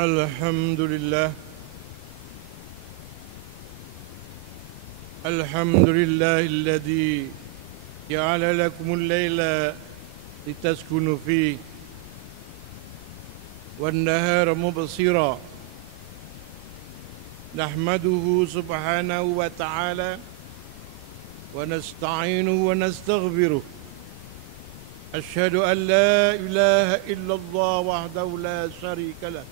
Alhamdulillah. Alhamdulillahilladzi ja'ala lakumul laila litaskunu fihi wan nahara mubsira. Nahmaduhu subhanahu wa ta'ala wa nasta'inuhu wa nastaghfiruh. Asyhadu an la ilaha illallah wahdahu la syarika lah.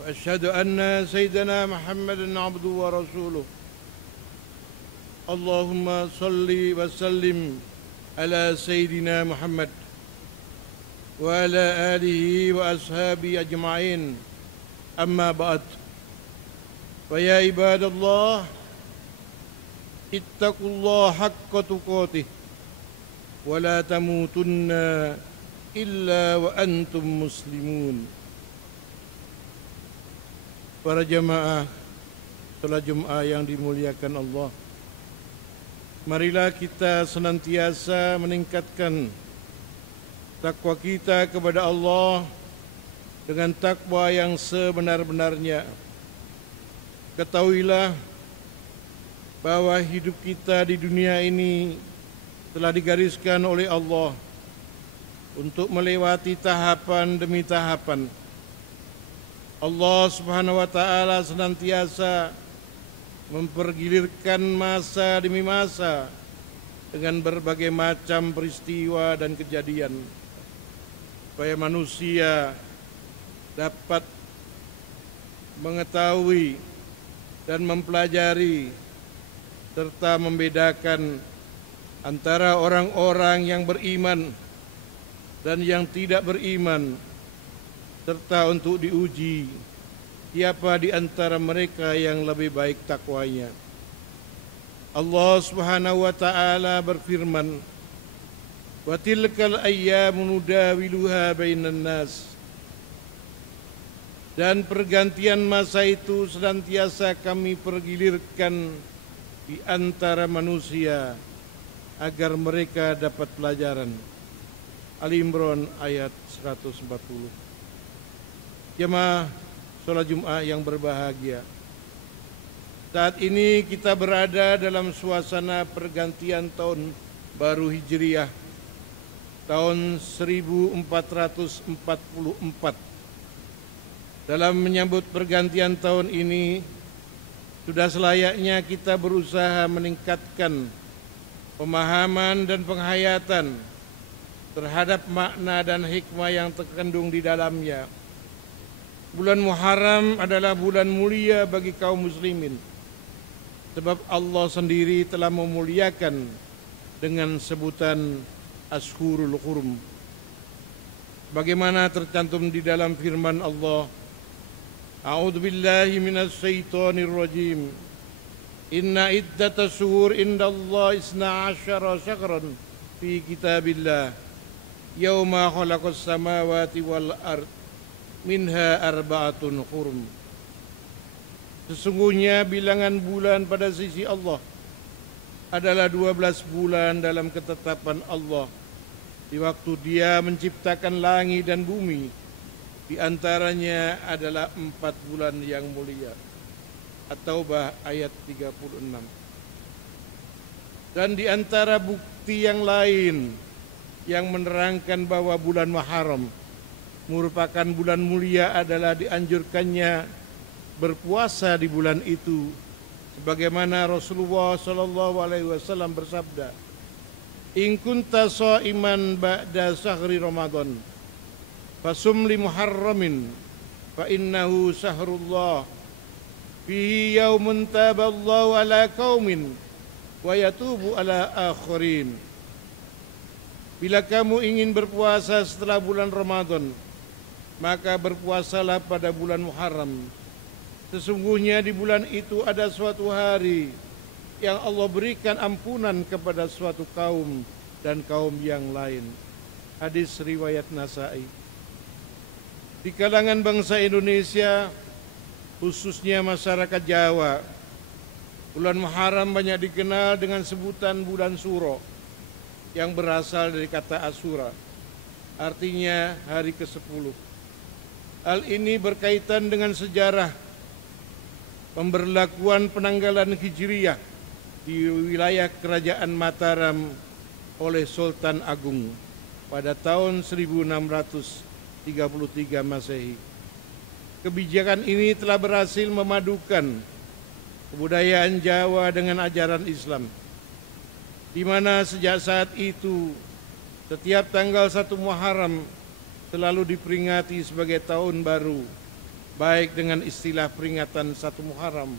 وأشهد أن سيدنا محمدا عبده ورسوله. اللهم صل وسلم على سيدنا محمد وعلى آله وأصحابه أجمعين. أما بعد، فيا عباد الله اتقوا الله حق تقاته ولا تموتن إلا وأنتم مسلمون. Para jamaah salat Jumat yang dimuliakan Allah, marilah kita senantiasa meningkatkan takwa kita kepada Allah dengan takwa yang sebenar-benarnya. Ketahuilah bahwa hidup kita di dunia ini telah digariskan oleh Allah untuk melewati tahapan demi tahapan. Allah Subhanahu wa ta'ala senantiasa mempergilirkan masa demi masa dengan berbagai macam peristiwa dan kejadian, supaya manusia dapat mengetahui dan mempelajari serta membedakan antara orang-orang yang beriman dan yang tidak beriman, serta untuk diuji siapa di antara mereka yang lebih baik takwanya. Allah Subhanahu wa ta'ala berfirman, "Wa tilkal ayyamu nudawiluha bainan nas." Dan pergantian masa itu senantiasa kami pergilirkan di antara manusia agar mereka dapat pelajaran. Ali Imran ayat 140. Jemaah salat Jumat yang berbahagia, saat ini kita berada dalam suasana pergantian tahun baru Hijriah tahun 1444. Dalam menyambut pergantian tahun ini, sudah selayaknya kita berusaha meningkatkan pemahaman dan penghayatan terhadap makna dan hikmah yang terkandung di dalamnya. Bulan Muharram adalah bulan mulia bagi kaum muslimin, sebab Allah sendiri telah memuliakan dengan sebutan Ashhurul Hurum. Bagaimana tercantum di dalam firman Allah, A'udzu billahi minasy syaithanir rajim. Inna iddatas syuhur indallahi 12 syahran fi kitabillah yauma khalaqas samawati wal ardh minha arba'atun hurum. Sesungguhnya bilangan bulan pada sisi Allah adalah 12 bulan dalam ketetapan Allah di waktu Dia menciptakan langit dan bumi. Di antaranya adalah 4 bulan yang mulia. At-Taubah ayat 36. Dan di antara bukti yang lain yang menerangkan bahwa bulan Muharram merupakan bulan mulia adalah dianjurkannya berpuasa di bulan itu, sebagaimana Rasulullah sallallahu alaihi wasallam bersabda, "In kunta sha'iman ba'da syahri Ramadan, fasum li Muharramin, fa innahu syahrullah, fihi yaumun taballahu ala qaumin wa yatubu ala akharin." Bila kamu ingin berpuasa setelah bulan Ramadan, maka berpuasalah pada bulan Muharram. Sesungguhnya di bulan itu ada suatu hari yang Allah berikan ampunan kepada suatu kaum dan kaum yang lain. Hadis riwayat Nasa'i. Di kalangan bangsa Indonesia, khususnya masyarakat Jawa, bulan Muharram banyak dikenal dengan sebutan bulan Suro, yang berasal dari kata Asura, artinya hari ke-10. Hal ini berkaitan dengan sejarah pemberlakuan penanggalan Hijriyah di wilayah Kerajaan Mataram oleh Sultan Agung pada tahun 1633 Masehi. Kebijakan ini telah berhasil memadukan kebudayaan Jawa dengan ajaran Islam, di mana sejak saat itu setiap tanggal 1 Muharram selalu diperingati sebagai tahun baru, baik dengan istilah peringatan 1 Muharram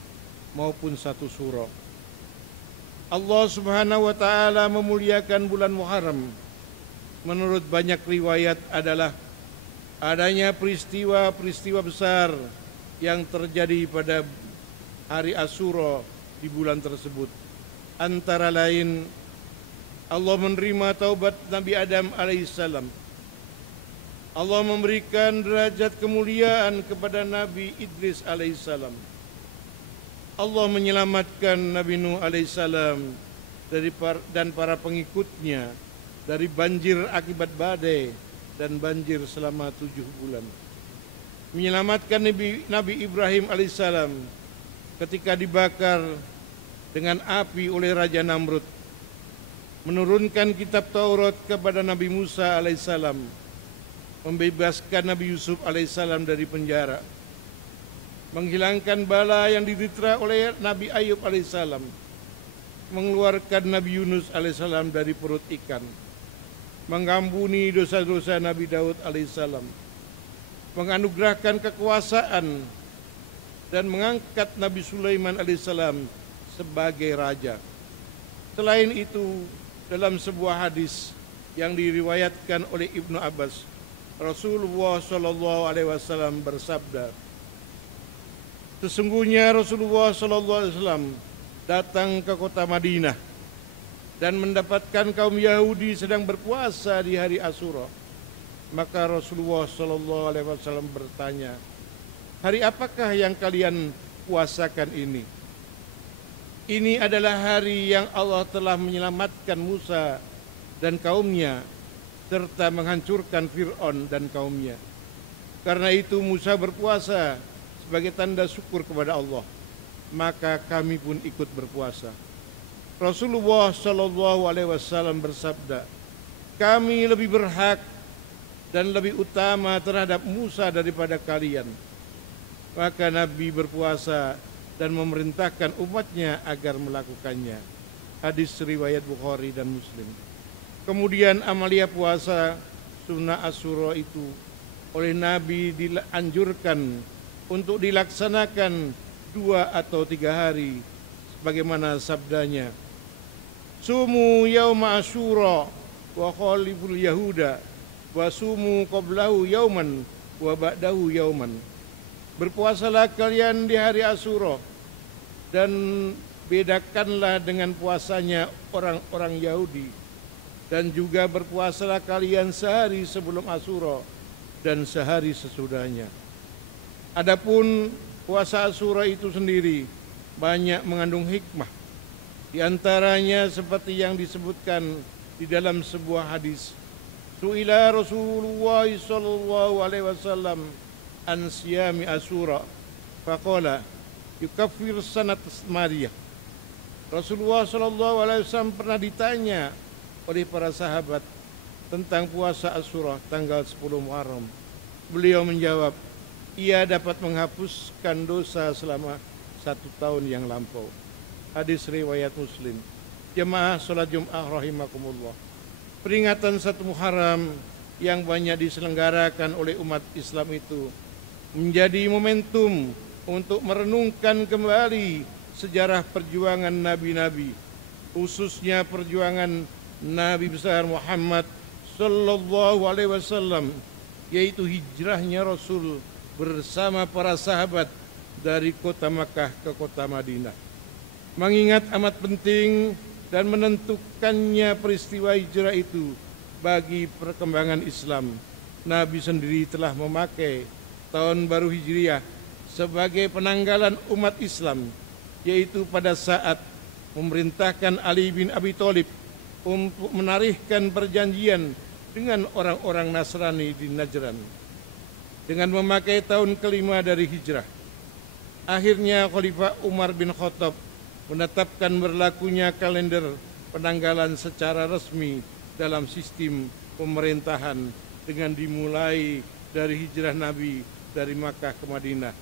maupun 1 Syuro. Allah Subhanahu wa taala memuliakan bulan Muharram menurut banyak riwayat adalah adanya peristiwa-peristiwa besar yang terjadi pada hari Asyura di bulan tersebut. Antara lain, Allah menerima taubat Nabi Adam alaihissalam. Allah memberikan derajat kemuliaan kepada Nabi Idris alaihissalam. Allah menyelamatkan Nabi Nuh alaihissalam dan para pengikutnya dari banjir akibat badai dan banjir selama 7 bulan. Menyelamatkan Nabi Ibrahim alaihissalam ketika dibakar dengan api oleh Raja Namrud. Menurunkan kitab Taurat kepada Nabi Musa alaihissalam, membebaskan Nabi Yusuf alaihissalam dari penjara, menghilangkan bala yang diderita oleh Nabi Ayub alaihissalam, mengeluarkan Nabi Yunus alaihissalam dari perut ikan, mengampuni dosa-dosa Nabi Daud alaihissalam, menganugerahkan kekuasaan dan mengangkat Nabi Sulaiman alaihissalam sebagai raja. Selain itu, dalam sebuah hadis yang diriwayatkan oleh Ibnu Abbas, Rasulullah Shallallahu Alaihi Wasallam bersabda, sesungguhnya Rasulullah Shallallahu Alaihi Wasallam datang ke kota Madinah dan mendapatkan kaum Yahudi sedang berpuasa di hari Asyura. Maka Rasulullah Shallallahu Alaihi Wasallam bertanya, hari apakah yang kalian puasakan ini? Ini adalah hari yang Allah telah menyelamatkan Musa dan kaumnya serta menghancurkan Fir'aun dan kaumnya. Karena itu Musa berpuasa sebagai tanda syukur kepada Allah, maka kami pun ikut berpuasa. Rasulullah Shallallahu Alaihi Wasallam bersabda, kami lebih berhak dan lebih utama terhadap Musa daripada kalian. Maka Nabi berpuasa dan memerintahkan umatnya agar melakukannya. Hadis riwayat Bukhari dan Muslim. Kemudian amalia puasa sunnah Asyura itu oleh Nabi dianjurkan untuk dilaksanakan 2 atau 3 hari, sebagaimana sabdanya, sumu yauma Asyura wa khaliful yahuda wa sumu qablahu yauman wa ba'dahu yauman. Berpuasalah kalian di hari Asyura dan bedakanlah dengan puasanya orang-orang Yahudi, dan juga berpuasalah kalian sehari sebelum Asyura dan sehari sesudahnya. Adapun puasa Asyura itu sendiri banyak mengandung hikmah. Di antaranya seperti yang disebutkan di dalam sebuah hadis, su'ila Rasulullah sallallahu alaihi wasallam an siyami Asyura faqala yukaffir sanat mariyah. Rasulullah sallallahu alaihi wasallam pernah ditanya oleh para sahabat tentang puasa Asyura tanggal 10 Muharram. Beliau menjawab, ia dapat menghapuskan dosa selama 1 tahun yang lampau. Hadis riwayat Muslim. Jemaah salat Jumat rahimakumullah. Peringatan 1 Muharram yang banyak diselenggarakan oleh umat Islam itu menjadi momentum untuk merenungkan kembali sejarah perjuangan nabi-nabi, khususnya perjuangan Nabi besar Muhammad sallallahu alaihi wasallam, yaitu hijrahnya Rasul bersama para sahabat dari kota Makkah ke kota Madinah. Mengingat amat penting dan menentukannya peristiwa hijrah itu bagi perkembangan Islam, Nabi sendiri telah memakai tahun baru Hijriah sebagai penanggalan umat Islam, yaitu pada saat memerintahkan Ali bin Abi Thalib untuk menarihkan perjanjian dengan orang-orang Nasrani di Najran. dengan memakai tahun kelima dari hijrah. Akhirnya Khalifah Umar bin Khattab menetapkan berlakunya kalender penanggalan secara resmi dalam sistem pemerintahan dengan dimulai dari hijrah Nabi dari Makkah ke Madinah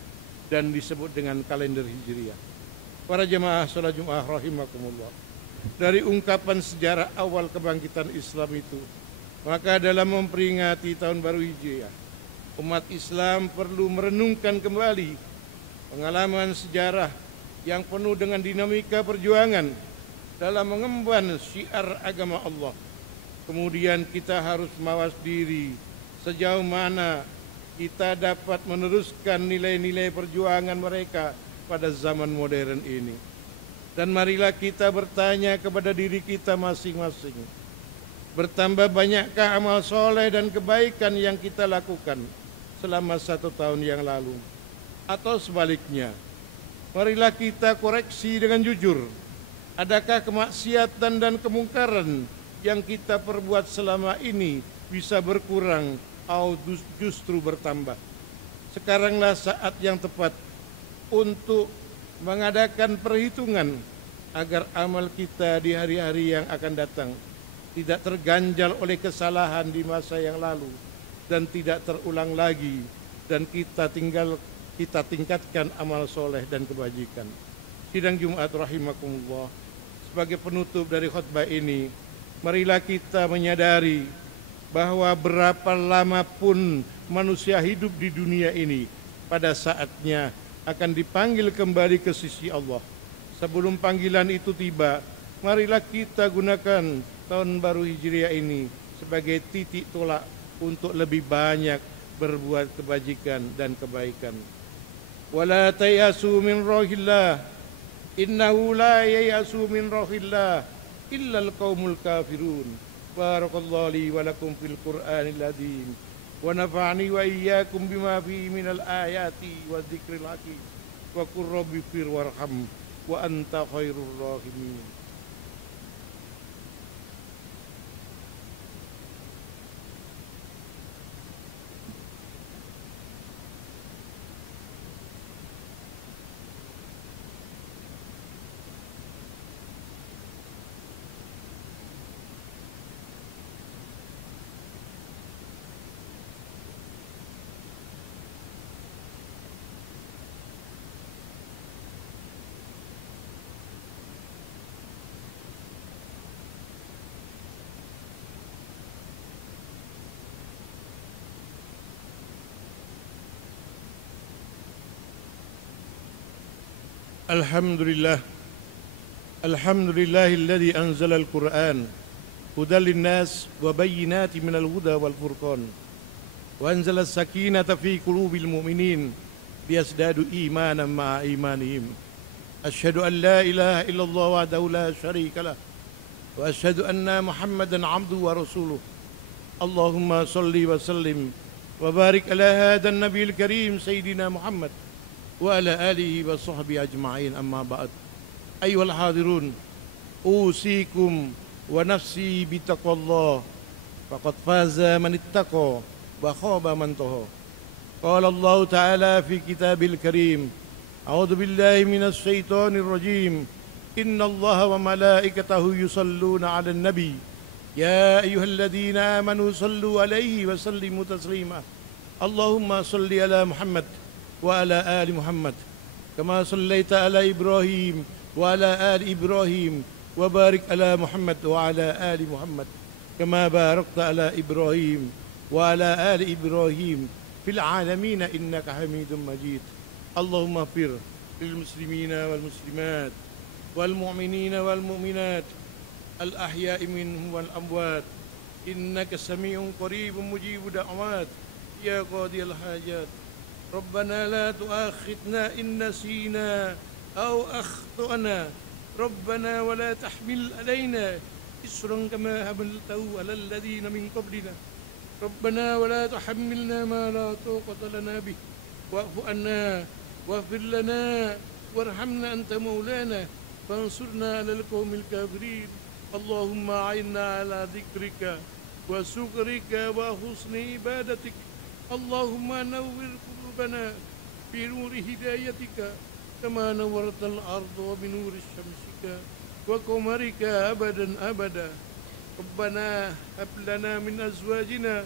dan disebut dengan kalender Hijriah. Para jemaah salat Jumat rahimakumullah. Dari ungkapan sejarah awal kebangkitan Islam itu, maka dalam memperingati tahun baru Hijriah, umat Islam perlu merenungkan kembali pengalaman sejarah yang penuh dengan dinamika perjuangan dalam mengemban syiar agama Allah. Kemudian kita harus mawas diri sejauh mana kita dapat meneruskan nilai-nilai perjuangan mereka pada zaman modern ini. Dan marilah kita bertanya kepada diri kita masing-masing, bertambah banyakkah amal soleh dan kebaikan yang kita lakukan selama 1 tahun yang lalu? Atau sebaliknya, marilah kita koreksi dengan jujur, adakah kemaksiatan dan kemungkaran yang kita perbuat selama ini bisa berkurang atau justru bertambah? Sekaranglah saat yang tepat untuk mengadakan perhitungan agar amal kita di hari-hari yang akan datang tidak terganjal oleh kesalahan di masa yang lalu dan tidak terulang lagi, dan kita tingkatkan amal soleh dan kebajikan. Sidang Jumat rahimakumullah, sebagai penutup dari khutbah ini, marilah kita menyadari bahwa berapa lama pun manusia hidup di dunia ini, pada saatnya akan dipanggil kembali ke sisi Allah. Sebelum panggilan itu tiba, marilah kita gunakan tahun baru Hijriah ini sebagai titik tolak untuk lebih banyak berbuat kebajikan dan kebaikan. Wala tayasu min rohillah, innahu la yayasu min rohillah illal qaumul kafirun. Barakallahu li wa lakum fil Qur'anil azim wa nafa'ani wa iyyakum bima fihi minal ayati wa dzikril hakim wa qur rabbi fir warham wa anta khairur rahimin. Alhamdulillah, alhamdulillahilladzi anzala al-Qur'an hudan linnas wa bayyinatin minal huda wal furqan wa anzala as-sakinata fi qulubil mu'minin liyazdadu imanan ma'a imanihim. Asyhadu an la ilaha illallah wahdahu la syarika lah wa asyhadu anna Muhammadan 'abduhu wa rasuluh. Allahumma shalli wa sallim wa barik ala hadan nabiyil karim sayyidina Muhammad wa ala alihi wa sahbihi ajma'in, amma ba'd. Ayyuhal hadirun, usikum wa nafsi bitaqwallah, faqad faza man ittaqa wa khaba man taha. Qala Allah ta'ala fi kitabil karim, a'udzu billahi minasy syaithanir rajim, innallaha wa malaikatahu yusalluna 'alan nabi, ya ayyuhalladzina amanu sallu 'alaihi wa sallimu taslima. Allahumma shalli ala Muhammad وعلى آل محمد كما صليت على إبراهيم وعلى آل إبراهيم وبارك على محمد وعلى آل محمد كما باركت على إبراهيم وعلى آل إبراهيم في العالمين إنك حميد مجيد. اللهم اغفر للمسلمين والمسلمات والمؤمنين والمؤمنات الأحياء منهم والأموات إنك سميع قريب مجيب دعوات يا قاضي الحاجات. ربنا لا تؤاخذنا إن نسينا أو أخطأنا ربنا ولا تحمل علينا إصرا كما حملته على الذين من قبلنا ربنا ولا تحملنا ما لا طاقة لنا به واعف عنا واغفر لنا وارحمنا أنت مولانا فانصرنا على القوم الكافرين. اللهم أعنا على ذكرك وشكرك وحسن عبادتك اللهم نور قلوبنا بنور هدايتك كما نورت الأرض بنور شمسك وقمرك أبدا أبدا. ربنا هب لنا من أزواجنا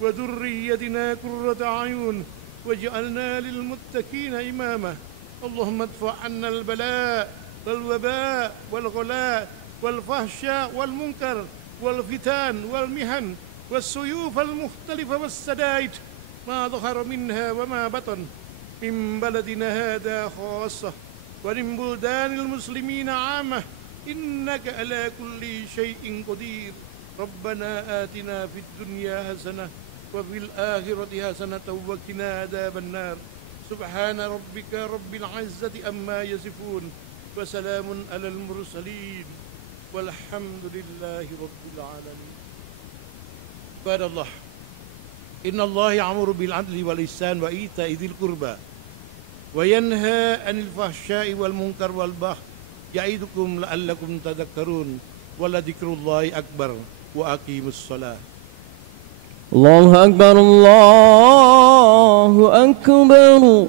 وذريتنا قرة أعين واجعلنا للمتقين إماما. اللهم ادفع عنا البلاء والوباء والغلاء والفحشاء والمنكر والفتن والمحن والسيوف المختلفة والسدائد ما ظهر منها وما بطن من بلدنا هذا خاصة ومن بلدان المسلمين عامة إنك على كل شيء قدير. ربنا آتنا في الدنيا حسنة وفي الآخرة حسنة وقنا عذاب النار. سبحان ربك رب العزة عما يصفون وسلام على المرسلين والحمد لله رب العالمين. عباد الله إن الله يأمر بالعدل والإحسان وإيتاء ذي القربى وينهى عن الفحشاء والمنكر والبغي يعظكم لعلكم تذكرون ولذكر الله أكبر وأقيموا الصلاة. الله أكبر الله أكبر.